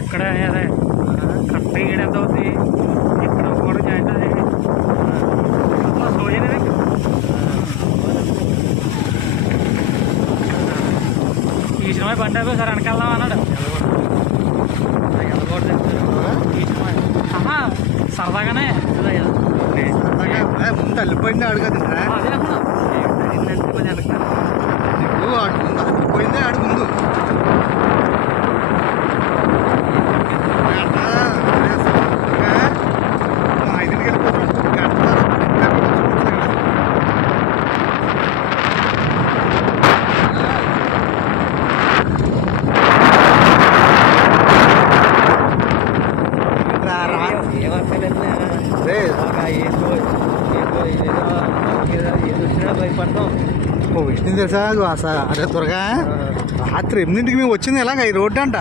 ఇక్కడ అదే కరెక్ట్ ఎంత అవుతుంది ఇక్కడ కూడా జాయింట్ అది? సోజనే ఈ సినిమా పంట సార్ వెనకెళ్దాం అన్నాడు. వెళ్ళకూడదు ఈ సినిమా సరదాగానే ముందు అల్లిపోయింది అడగదు అదే. అనుకున్నాను అటు రా, రా. రే, ఓ విష్ణు తెలుసా అసలు అదే త్వరగా రాత్రి ఎనిమిదింటికి మేము వచ్చింది ఎలాగ ఈ రోడ్డు అంట